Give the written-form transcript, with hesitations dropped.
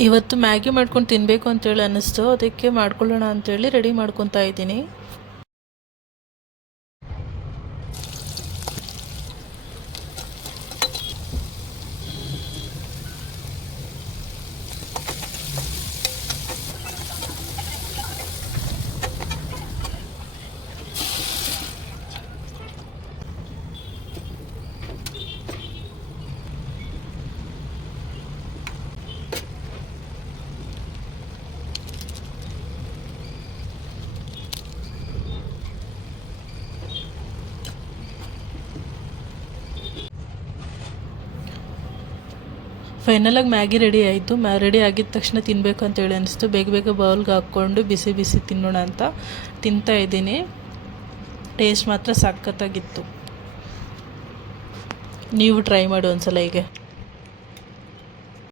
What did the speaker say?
ಇವತ್ತು ಮ್ಯಾಗಿ ಮಾಡ್ಕೊಂಡು ತಿನ್ನಬೇಕು ಅಂತೇಳಿ ಅನ್ನಿಸ್ತು, ಅದಕ್ಕೆ ಮಾಡ್ಕೊಳ್ಳೋಣ ಅಂತೇಳಿ ರೆಡಿ ಮಾಡ್ಕೊತಾ ಇದ್ದೀನಿ. ಫೈನಲಾಗಿ ಮ್ಯಾಗಿ ರೆಡಿ ಆಯಿತು. ರೆಡಿ ಆಗಿದ ತಕ್ಷಣ ತಿನ್ನಬೇಕು ಅಂತೇಳಿ ಅನಿಸ್ತು. ಬೇಗ ಬೇಗ ಬೌಲ್ಗೆ ಹಾಕ್ಕೊಂಡು ಬಿಸಿ ಬಿಸಿ ತಿನ್ನೋಣ ಅಂತ ತಿಂತಾ ಇದ್ದೀನಿ. ಟೇಸ್ಟ್ ಮಾತ್ರ ಸಖತ್ತಾಗಿತ್ತು. ನೀವು ಟ್ರೈ ಮಾಡಿ ಒಂದ್ಸಲ ಹೀಗೆ.